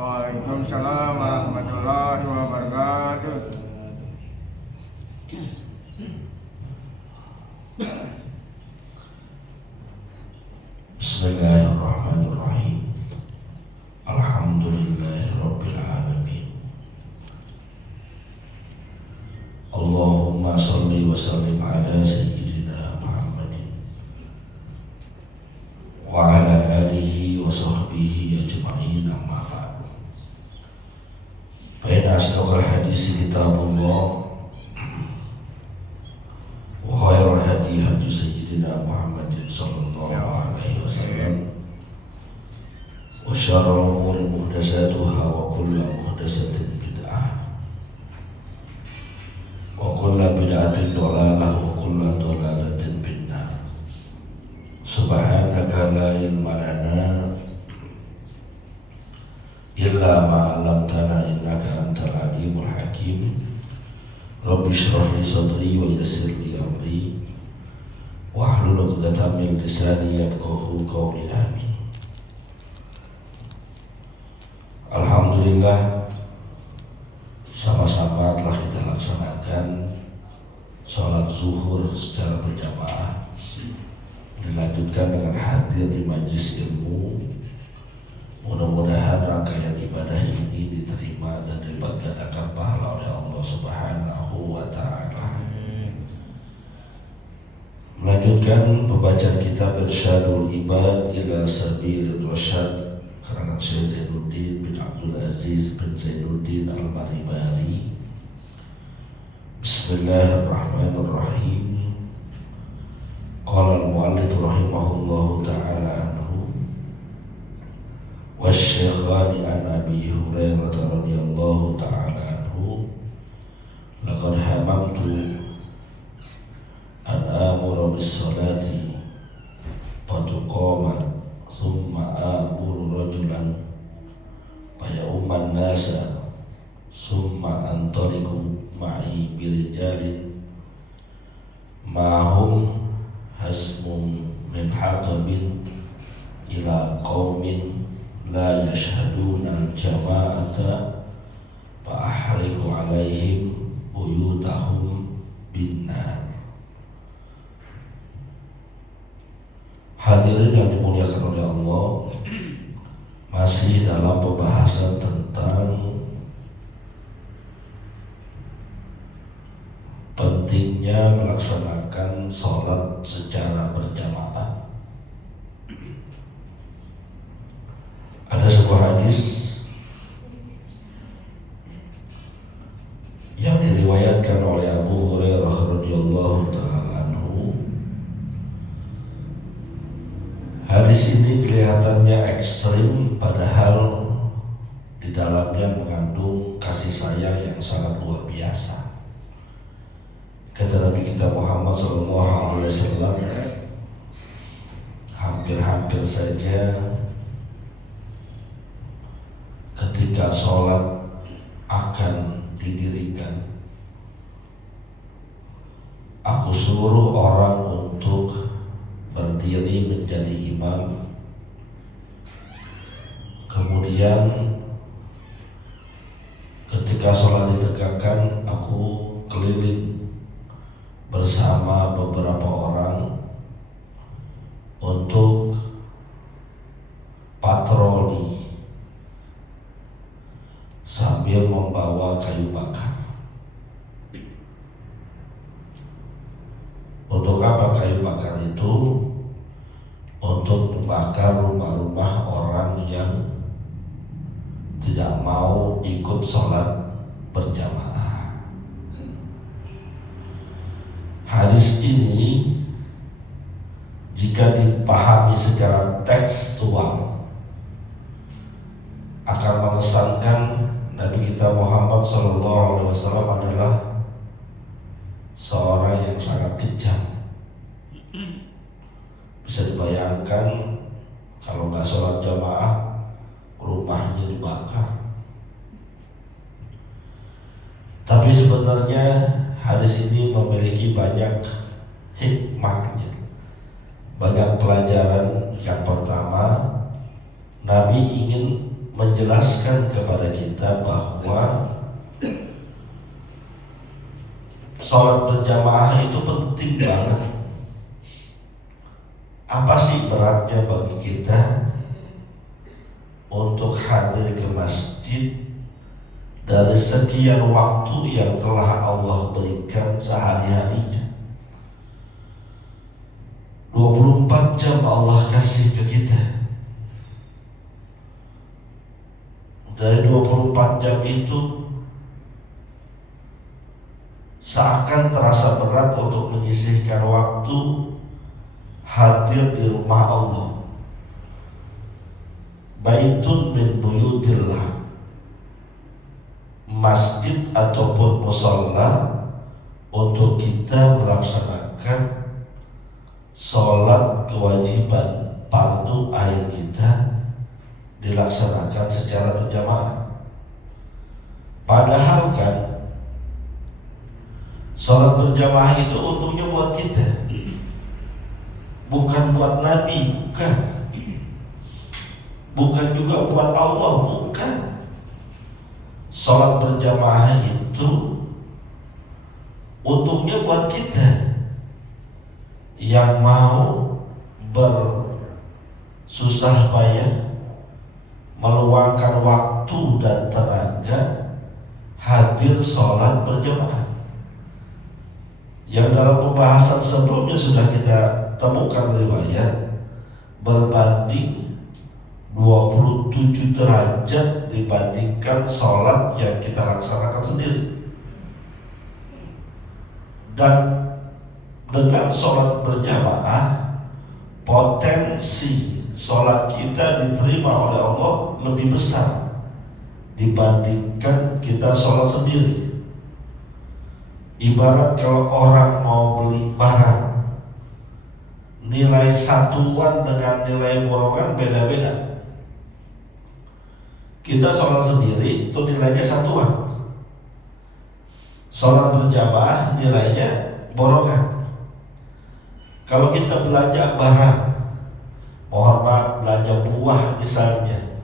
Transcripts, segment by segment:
Waalaikumsalam warahmatullahi wabarakatuh. Bismillahirrahmanirrahim. Alhamdulillahirabbil alamin. Allahumma shalli wa sallim ala sayyidina Muhammadin wa ala alihi wa sahbihi ajma'in, amma ba'du. Fa inna asdaqal hadisi kitabullah wa khairal hadi hadi sayyidina Muhammadin sallallahu alaihi wasallam wa syarrul umuri muhdatsatuha wa kullu muhdatsatin bid'ah wa kullu bid'atin dhalalah wa kullu dhalalatin finnar. Subhanaka la ilma lana illa ma 'allamtana innaka antal alimul hakim. Rabbi shrah li sadri wa yassir li amri wahlul 'uqdatam min lisani yafqahu qawli. Amin. Alhamdulillah, sama-sama telah kita laksanakan sholat zuhur secara berjamaah, dilanjutkan dengan hadir di majlis ilmu. Mudah-mudahan rangkaian ibadah ini diterima dan dilipat gandakan pahala oleh Allah Subhanahu wa Ta'ala. Melanjutkan pembacaan kitab Irsyadul Ibad ila Sabilir Rasyad karangan Syekh Zainuddin bin Abdul Aziz bin Zainuddin Al-Maribari. Bismillahirrahmanirrahim. Qala al-mu'allif rahimahullahu ta'ala anhu wasyakhani an Abi Hurairah radhiyallahu ta'ala anhu laqad hamamtu an amura bis-salati fatuqama thumma amuru rajulan fayauman nasa thumma antaliku ma'i birijalin ma'hum hasmun min hatabin ila qaumin la yashhaduna al-jama'ata fa ahriqu alaihim buyutahum binnar. Hadirin yang dimuliakan oleh Allah, masih dalam pembahasan tentang pentingnya melaksanakan sholat secara berjamaah. Ada sebuah hadis yang diriwayatkan oleh Abu Hurairah radhiyallahu ta'ala anhu. Hadis ini kelihatannya ekstrim, padahal di dalamnya mengandung kasih sayang yang sangat luar biasa. Kata Nabi kita Muhammad SAW, hampir-hampir saja ketika sholat akan didirikan, aku suruh orang untuk berdiri menjadi imam. Kemudian ketika sholat ditegakkan, aku keliling bersama beberapa orang untuk patroli sambil membawa kayu bakar. Untuk apa kayu bakar itu? Untuk membakar rumah-rumah orang yang tidak mau ikut sholat berjamaah. Hadis ini jika dipahami secara tekstual akan mengesankan Nabi kita Muhammad SAW adalah seorang yang sangat kejam. Bisa dibayangkan kalau nggak sholat jamaah, rumahnya dibakar. Tapi sebenarnya hadis ini memiliki banyak hikmahnya, banyak pelajaran. Yang pertama, Nabi ingin menjelaskan kepada kita bahwa sholat berjamaah itu penting banget. Apa sih beratnya bagi kita untuk hadir ke masjid dari sekian waktu yang telah Allah berikan sehari-harinya? 24 jam Allah kasih ke kita. Dari 24 jam itu seakan terasa berat untuk menyisihkan waktu hadir di rumah Allah. Baitun min buyutillah, masjid ataupun musholla untuk kita melaksanakan sholat kewajiban fardu ain kita dilaksanakan secara berjamaah. Padahal kan sholat berjamaah itu untungnya buat kita, bukan buat Nabi, bukan juga buat Allah, bukan. Sholat berjamaah itu untungnya buat kita yang mau bersusah payah meluangkan waktu dan tenaga hadir sholat berjamaah. Yang dalam pembahasan sebelumnya sudah kita temukan riwayat berbanding 27 derajat dibandingkan sholat yang kita laksanakan sendiri. Dan dengan sholat berjamaah, potensi sholat kita diterima oleh Allah lebih besar dibandingkan kita sholat sendiri. Ibarat kalau orang mau beli barang, nilai satuan dengan nilai borongan beda-beda. Kita sholat sendiri itu nilainya satuan, sholat berjamaah nilainya borongan. Kalau kita belanja barang, mohon maaf, belanja buah misalnya,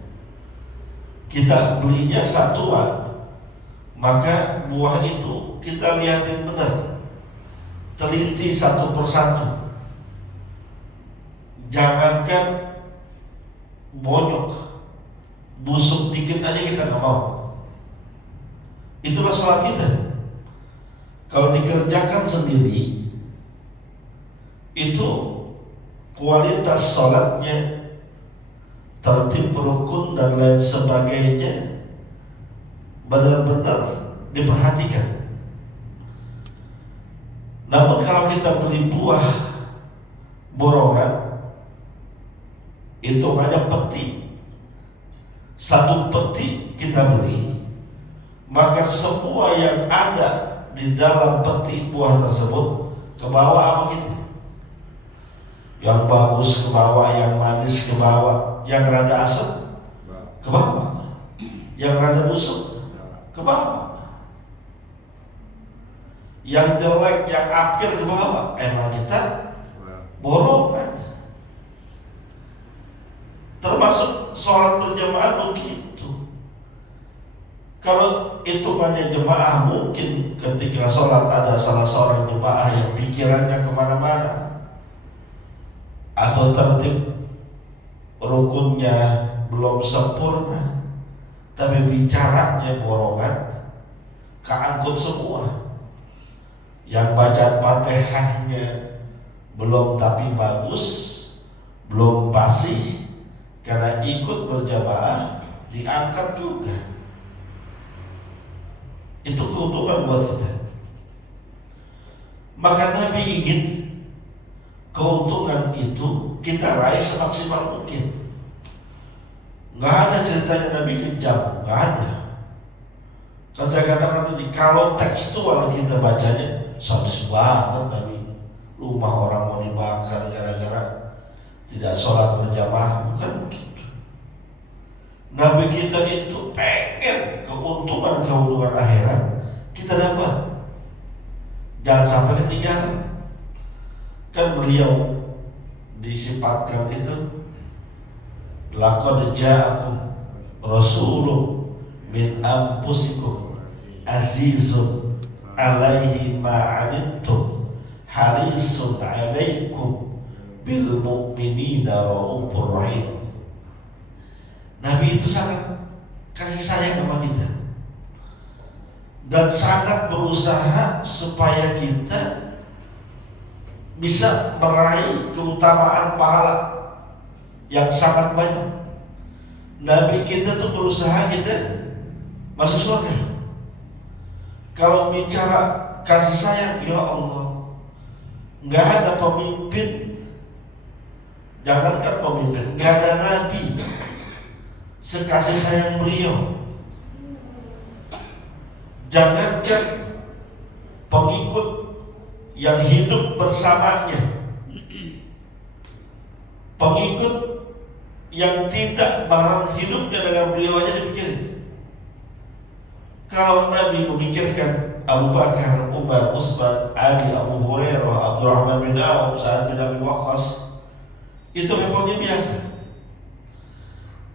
kita belinya satuan, maka buah itu kita lihatin benar, teliti satu persatu. Jangankan bonyok, busuk dikit aja kita nggak mau. Itulah sholat kita. Kalau dikerjakan sendiri, itu kualitas sholatnya, tertib rukun dan lain sebagainya benar-benar diperhatikan. Namun kalau kita beli buah borongan, hitungannya peti, satu peti kita beli, maka semua yang ada di dalam peti buah tersebut ke bawah apa kita? Yang bagus ke bawah, yang manis ke bawah, yang rada asam ke bawah, yang rada busuk ke bawah, yang jelek, yang akhir ke bawah. Emang kita borongan. Termasuk sholat berjamaah begitu. Kalau hitungannya jemaah, mungkin ketika sholat ada salah seorang jemaah yang pikirannya kemana-mana, atau tertib rukunnya belum sempurna, tapi bicaranya borongan, keangkut semua. Yang bacaan Fatihahnya belum tapi bagus, belum fasih, karena ikut berjamaah diangkat juga. Itu keuntungan buat kita. Maka Nabi ingin keuntungan itu kita raih semaksimal mungkin. Nggak ada ceritanya Nabi kejam, nggak ada. Kan saya katakan tadi, kalau tekstual kita bacanya sadis banget Nabi. Rumah orang mau dibakar gara-gara tidak sholat berjamaah, bukan begitu. Nabi kita itu pengen keuntungan akhirat kita dapat, jangan sampai ketinggalan. Kan beliau disifatkan itu, laqad ja'akum Rasulun min anfusikum azizun alaihi ma'anittum harisun alaikum bil mu'minina raufur rahim. Nabi itu sangat kasih sayang sama kita dan sangat berusaha supaya kita bisa meraih keutamaan pahala yang sangat banyak. Nabi kita tuh berusaha kita masuk surga. Kalau bicara kasih sayang, ya Allah, nggak ada pemimpin, jangankan pemimpin, nggak ada nabi sekasih sayang beliau. Jangankan pengikut yang hidup bersamanya, pengikut yang tidak barang hidupnya dengan beliau aja dipikirin. Kalau Nabi memikirkan Abu Bakar, Umar, Utsman, Ali, Abu Hurairah, Abdurrahman bin Auf, Sa'ad bin Abi Waqqas, itu levelnya biasa.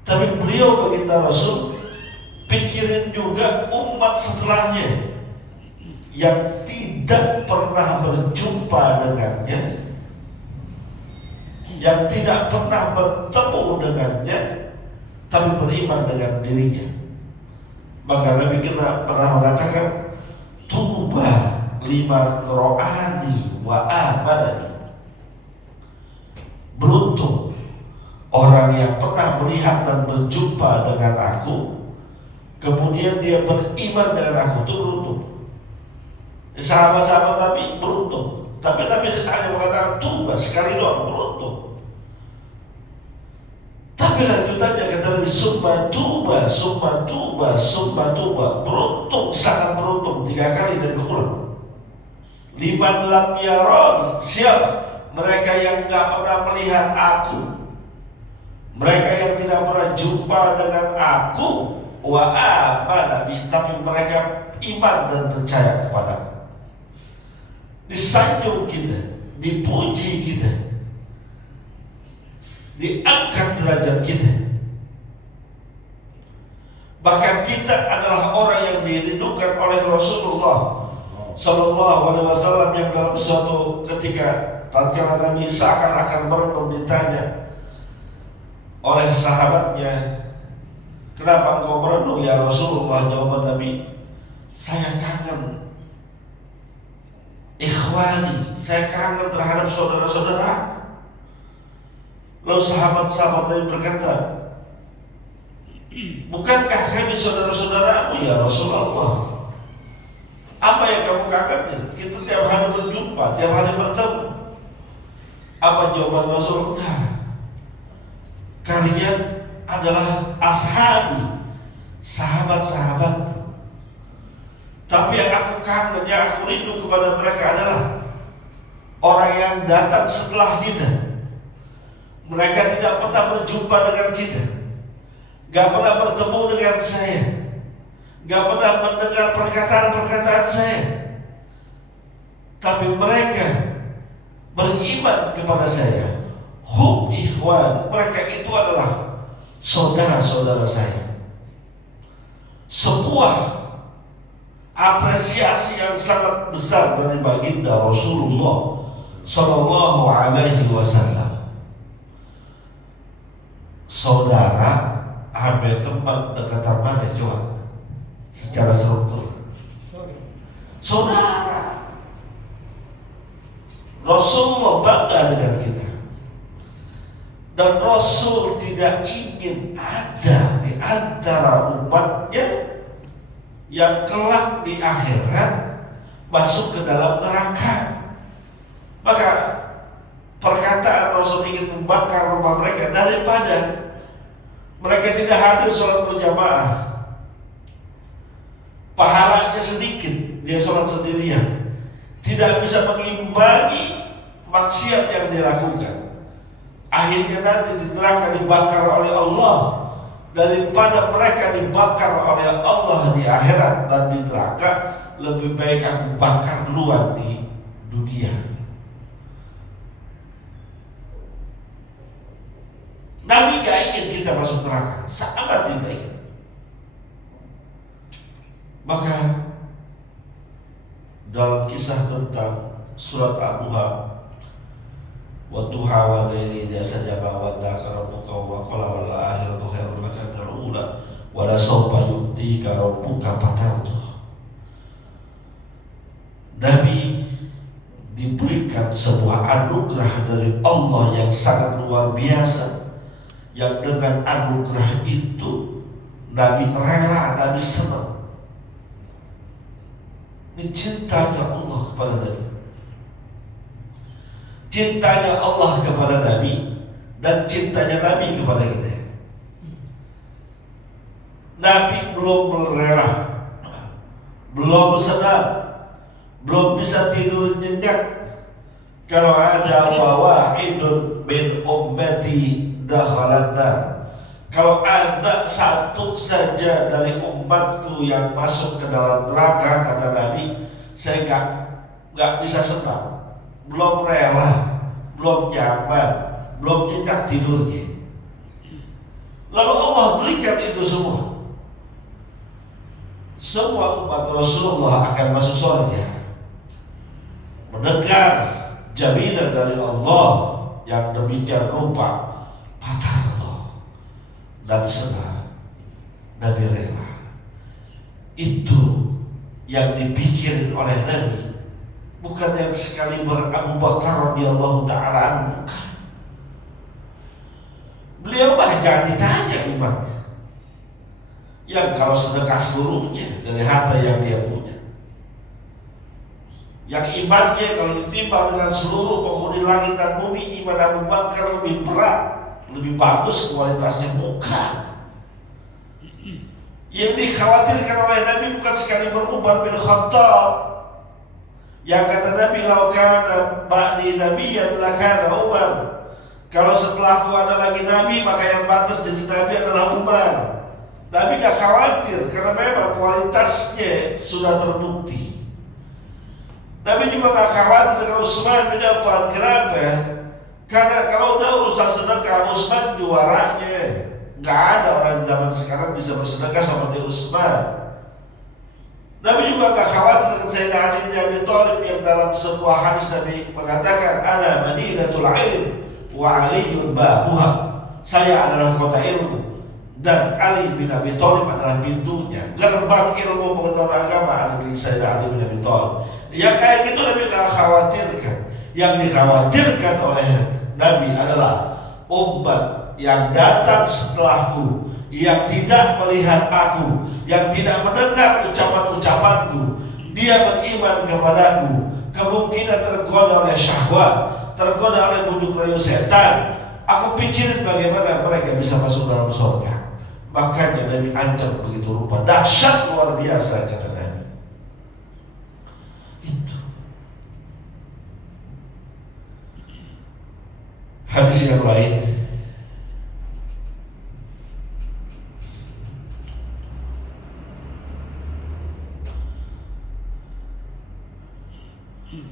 Tapi beliau baginda Rasul pikirin juga umat setelahnya yang tidak pernah berjumpa dengannya, yang tidak pernah bertemu dengannya, tapi beriman dengan dirinya. Maka Nabi kita pernah mengatakan, tuba liman ro'ani wa amanani. Beruntung orang yang pernah melihat dan berjumpa dengan aku, kemudian dia beriman dengan aku, itu beruntung. Sahabat-sahabat Nabi beruntung, tapi Nabi hanya mengatakan tuba sekali doang, beruntung. Tapi lanjutannya kata Nabi, summa tuba, summa tuba, summa tuba. Beruntung, sangat beruntung, 3 kali dan berulang. Liman lam yarani, siapa? Mereka yang gak pernah melihat aku, mereka yang tidak pernah jumpa dengan aku, wa amana bi, tapi mereka iman dan percaya kepada aku. Disanjung kita, dipuji kita, diangkat derajat kita. Bahkan kita adalah orang yang dirindukan oleh Rasulullah Sallallahu Alaihi Wasallam, yang dalam suatu ketika tatkala Nabi seakan-akan merenung ditanya oleh sahabatnya, kenapa engkau merenung ya Rasulullah? Jawaban Nabi, saya kangen ikhwani, saya kangen terhadap saudara-saudara. Lalu sahabat-sahabat Nabi berkata, bukankah kami saudara-saudaramu ya Rasulullah? Apa yang kamu kangenin? Kita tiap hari berjumpa, tiap hari bertemu. Apa jawaban Rasulullah? Kalian adalah ashabi, sahabat-sahabatku. Tapi yang aku kangen, yang aku rindu kepada mereka adalah orang yang datang setelah kita. Mereka tidak pernah berjumpa dengan kita, gak pernah bertemu dengan saya, gak pernah mendengar perkataan-perkataan saya, tapi mereka beriman kepada saya. Hum ikhwan, mereka itu adalah saudara-saudara saya. Sebuah apresiasi yang sangat besar dari baginda Rasulullah Sallallahu Alaihi Wasallam. Saudara ambil tempat dekatan mana coba secara struktur? Saudara. Rasulullah bangga dengan kita, dan Rasul tidak ingin ada di antara umatnya yang kelak di akhirat masuk ke dalam neraka. Maka perkataan Rasul ingin membakar rumah mereka daripada mereka tidak hadir sholat berjamaah, pahalanya sedikit, dia sholat sendirian, tidak bisa mengimbangi maksiat yang dilakukan. Akhirnya nanti di neraka dibakar oleh Allah, daripada mereka dibakar oleh Allah di akhirat dan di neraka, lebih baik aku bakar duluan di dunia. Nabi gak ingin kita masuk neraka, sangat tidak ingin. Maka dalam kisah tentang surat Al-Duha, wadduha wal laili idza sajaba waddaka rabbuka wa qala wal akhiratu khairun laka minal ula wa la sawfa yu'tika rabbuka fatardah. Nabi diberikan sebuah anugerah dari Allah yang sangat luar biasa, yang dengan anugerah itu Nabi rela, Nabi senang. Ini cintanya Allah kepada Nabi, cintanya Allah kepada Nabi, dan cintanya Nabi kepada kita. Nabi belum rela, belum senang, belum bisa tidur nyenyak kalau ada wahidun min ummati dakhalan nar. Kalau ada satu saja dari umatku yang masuk ke dalam neraka, kata Nabi, saya nggak bisa senang, belum rela, belum nyaman, belum nyenyak tidurnya. Lalu Allah berikan itu semua. Semua umat Rasulullah akan masuk surga, mendengar jaminan dari Allah yang demikian rupa. Fatardah. Nabi senang, Nabi rela. Itu yang dipikirin oleh Nabi, bukan yang sekali Abu Bakar radhiyallahu ta'ala anhu. Beliau mah jangan ditanya imannya, yang kalau sedekah seluruhnya dari harta yang dia punya. Yang imannya kalau ditimbang dengan seluruh penghuni langit dan bumi, iman Abu Bakar lebih berat, lebih bagus kualitasnya. Bukan. Yang dikhawatirkan oleh Nabi bukan sekali Umar bin Khattab, yang kata Nabi, laukana ba'di nabiyyan lakana Umar. Kalau setelahku ada lagi Nabi, maka yang pantas jadi Nabi adalah Umar. Nabi gak khawatir karena memang kualitasnya sudah terbukti. Nabi juga gak khawatir dengan Utsman bin Affan. Kenapa? Karena kalau udah urusan sedekah, Utsman juaranya. Gak ada orang zaman sekarang bisa bersedekah seperti Utsman. Nabi juga gak khawatir dengan Sayyidina Ali bin Abi Thalib, yang dalam sebuah hadis Nabi mengatakan, ana madinatul ilm wa aliyun babuha. Saya adalah kota ilmu dan Ali bin Abi Thalib adalah pintunya. Gerbang ilmu pengetahuan agama ada di Sayyidina Ali bin Abi Thalib. Yang kayak gitu Nabi gak khawatirkan. Yang dikhawatirkan oleh Nabi adalah umat yang datang setelahku, yang tidak melihat aku, yang tidak mendengar ucapan-ucapanku, dia beriman kepadaku, kemungkinan tergoda oleh syahwat, tergoda oleh bujuk rayu setan. Aku pikirin bagaimana mereka bisa masuk dalam surga. Makanya Nabi ancam begitu rupa, dahsyat luar biasa, kata Nabi. Itu hadis yang lain,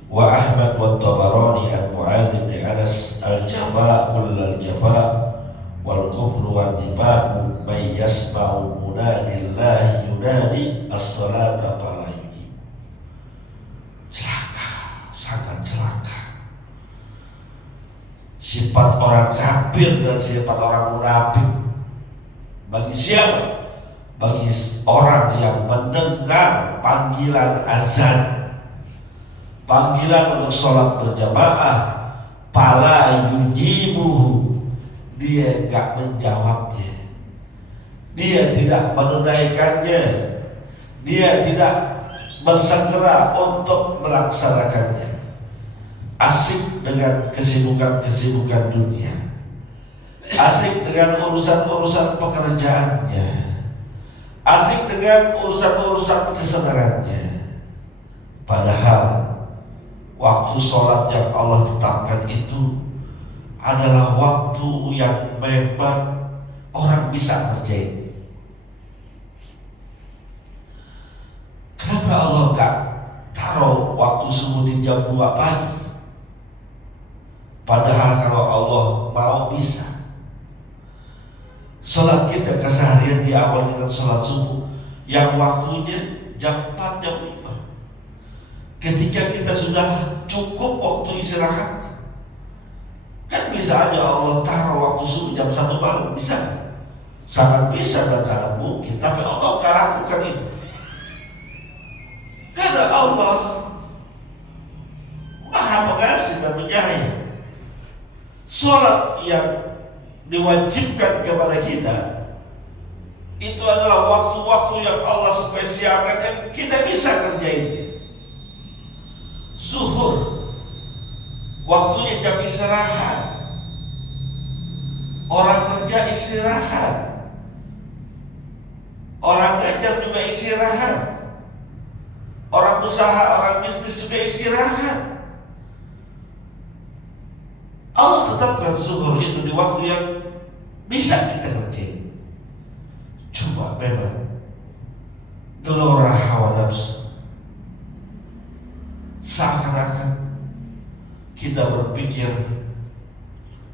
wa Ahmad wa Tabarani an Mu'adz bin Anas al-jafa kullal jafa wal kufru wan nifaqu may yasma'u munadillahi yunadi as-salata fala yujib. Celaka, sangat celaka sifat orang kafir dan sifat orang munafik. Bagi siapa? Bagi orang yang mendengar panggilan azan, panggilan untuk sholat berjamaah, pala yujibuhu, dia gak menjawabnya, dia tidak menunaikannya, dia tidak bersegera untuk melaksanakannya. Asik dengan kesibukan-kesibukan dunia, asik dengan urusan-urusan pekerjaannya, asik dengan urusan-urusan kesenangannya. Padahal waktu sholat yang Allah tetapkan itu adalah waktu yang memang orang bisa kerjain. Kenapa Allah gak taruh waktu subuh di jam 2 pagi? Padahal kalau Allah mau bisa. Sholat kita keseharian diawali dengan sholat subuh yang waktunya jam 4, jam 5. Ketika kita sudah cukup waktu istirahat, kan bisa aja Allah taruh waktu subuh jam 1 malam, bisa. Sangat bisa dan sangat mungkin, tapi Allah gak lakukan itu. Karena Allah Maha Pengasih dan Penyayang. Sholat yang diwajibkan kepada kita itu adalah waktu-waktu yang Allah spesialkan yang kita bisa kerjain. Zuhur, waktunya jam istirahat. Orang kerja istirahat, orang ngajar juga istirahat, orang usaha, orang bisnis juga istirahat. Allah tetapkan zuhur itu di waktu yang bisa kita kerjain. Cuma memang gelora hawa nafsu, seakan-akan kita berpikir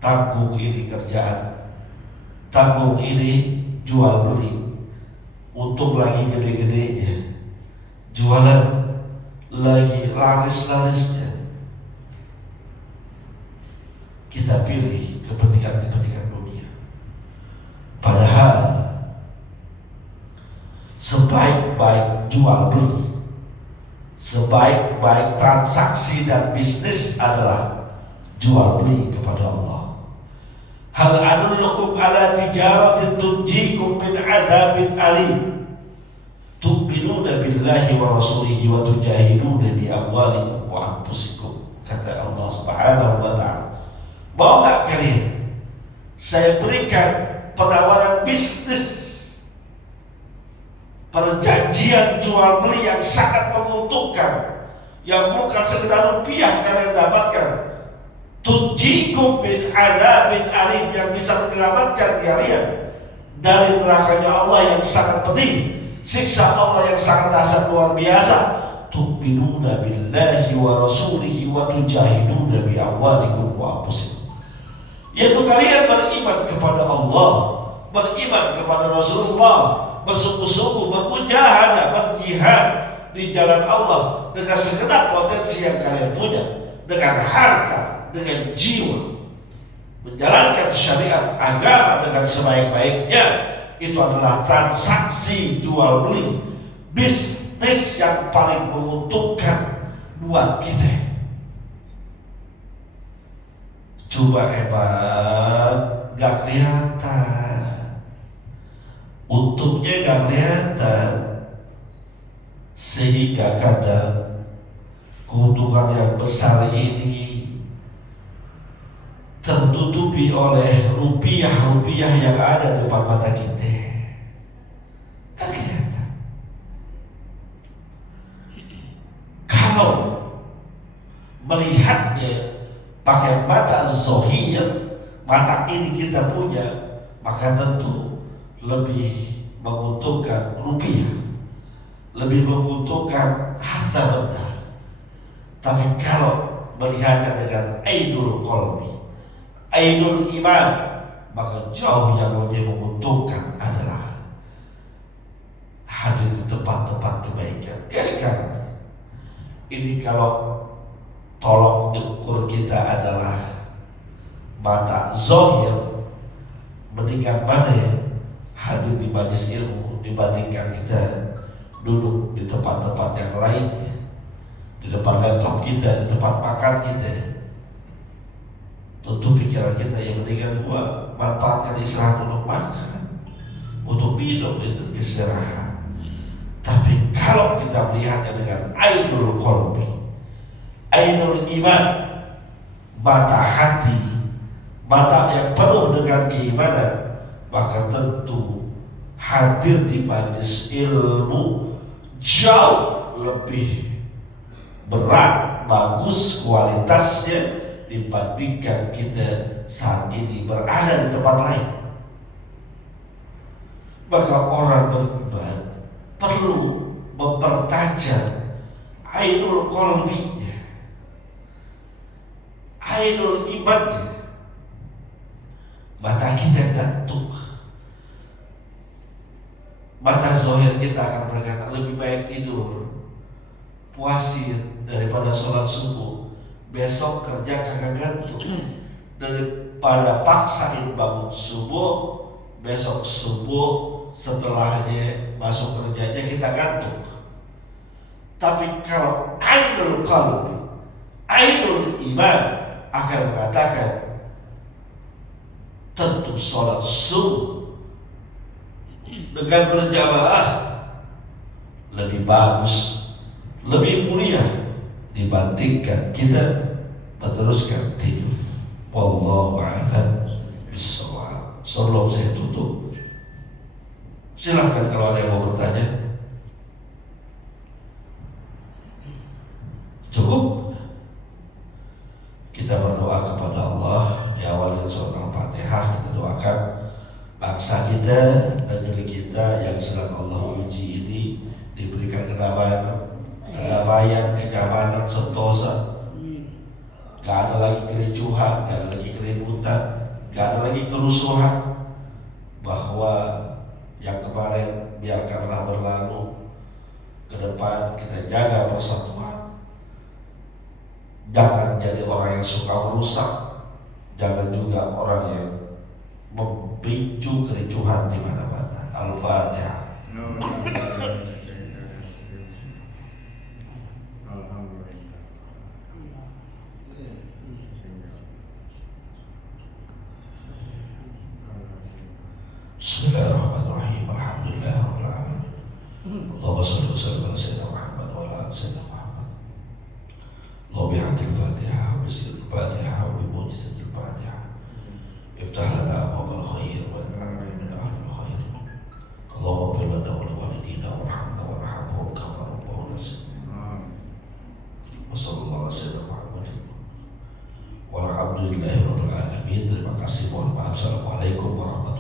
tanggung ini kerjaan, tanggung ini jual beli, untung lagi gede-gedenya, jualan lagi laris-larisnya. Kita pilih kepentingan-kepentingan dunia. Padahal sebaik-baik jual beli, sebaik-baik transaksi dan bisnis adalah jual beli kepada Allah. Hal adullukum ala tijaratin tunjikum min adzabin alim tu'minuna billahi wa rasulihi wa tujahiduna bi amwalikum wa anfusikum. Kata Allah Subhanahu wa ta'ala, mau gak kalian saya berikan penawaran bisnis, perjanjian jual beli yang sangat menguntungkan, yang bukan sekedar rupiah kalian dapatkan, tunjikum min adzabin alim, yang bisa menyelamatkan kalian dari nerakanya Allah yang sangat pedih, siksa Allah yang sangat dahsyat luar biasa. Tu'minuna billahi wa rasulihi wa tujahiduna bi amwalikum wa anfusikum. Yaitu kalian beriman kepada Allah, beriman kepada Rasulullah, bersungguh-sungguh bermujahadah, berjihad di jalan Allah dengan segenap potensi yang kalian punya, dengan harta, dengan jiwa, menjalankan syariat agama dengan sebaik-baiknya. Itu adalah transaksi jual beli, bisnis yang paling menguntungkan buat kita. Coba hebat, gak kelihatan, untungnya gak kelihatan, sehingga kadang keuntungan yang besar ini tertutupi oleh rupiah-rupiah yang ada di depan mata kita. Gak kelihatan. Kalau melihatnya pakai mata zohir, mata ini kita punya, maka tentu lebih menguntungkan rupiah, lebih menguntungkan harta benda. Tapi kalau melihatnya dengan ainul qalbi, ainul iman, maka jauh yang lebih menguntungkan adalah hadir di tempat-tempat kebaikan. Kayak sekarang ini, kalau tolong ukur kita adalah mata zohir, mendingan mana ya hadir di majelis ilmu dibandingkan kita duduk di tempat-tempat yang lainnya, di depan laptop kita, di tempat makan kita. Tentu pikiran kita yang mendingan gua manfaatkan istirahat untuk makan, untuk minum, untuk istirahat. Tapi kalau kita melihatnya dengan ainul qalbi, ainul iman, mata hati, mata yang penuh dengan keimanan, maka tentu hadir di majelis ilmu jauh lebih berat, bagus kualitasnya dibandingkan kita saat ini berada di tempat lain. Maka orang beriman perlu mempertajam ainul qalbinya, ainul imannya. Mata kita ngantuk, mata zahir kita akan berkata lebih baik tidur puasin daripada sholat subuh, besok kerja kagak ngantuk, daripada paksain bangun subuh, besok subuh setelahnya masuk kerjanya kita ngantuk. Tapi kalau ainul qalbi, ainul iman akan mengatakan tentu sholat subuh dengan berjamaah lebih bagus, lebih mulia dibandingkan kita meneruskan tidur. Wallahu a'lam bishawab. Sebelum saya tutup, silahkan kalau ada yang mau bertanya. Cukup? Kita berdoa kepada Allah di awal dengan surat Al-Fatihah. Kita doakan bangsa kita, negeri kita yang sedang Allah uji ini diberikan kedamaian, kenyamanan, sentosa. Gak ada lagi kericuhan, gak ada lagi keributan, gak ada lagi kerusuhan. Bahwa yang kemarin biarkanlah berlalu, ke depan kita jaga persatuan. Jangan jadi orang yang suka merusak, jangan juga orang yang memicu kericuhan di mana-mana. Al-Fatihah. Bismillahirrahmanirrahim. Alhamdulillahirabbil alamin. Allahumma shalli wa sallim ala sayyidina Muhammad wa ala ali sayyidina Muhammad. Allah bihaqqil Fatihah, bismil Fatihah, wa bimujizatil Fatihah. Iftah lana abwaabal khair wa ij'alna min ahlil khair. Allahumma ighfir lana wa liwalidina warhamna warhamhum kama rabbawna saghira. Wa sallallahu ala sayyidina Muhammad. Walhamdulillahirabbil alamin. Terima kasih. Mohon maaf. Assalamualaikum warahmatullahi wabarakatuh.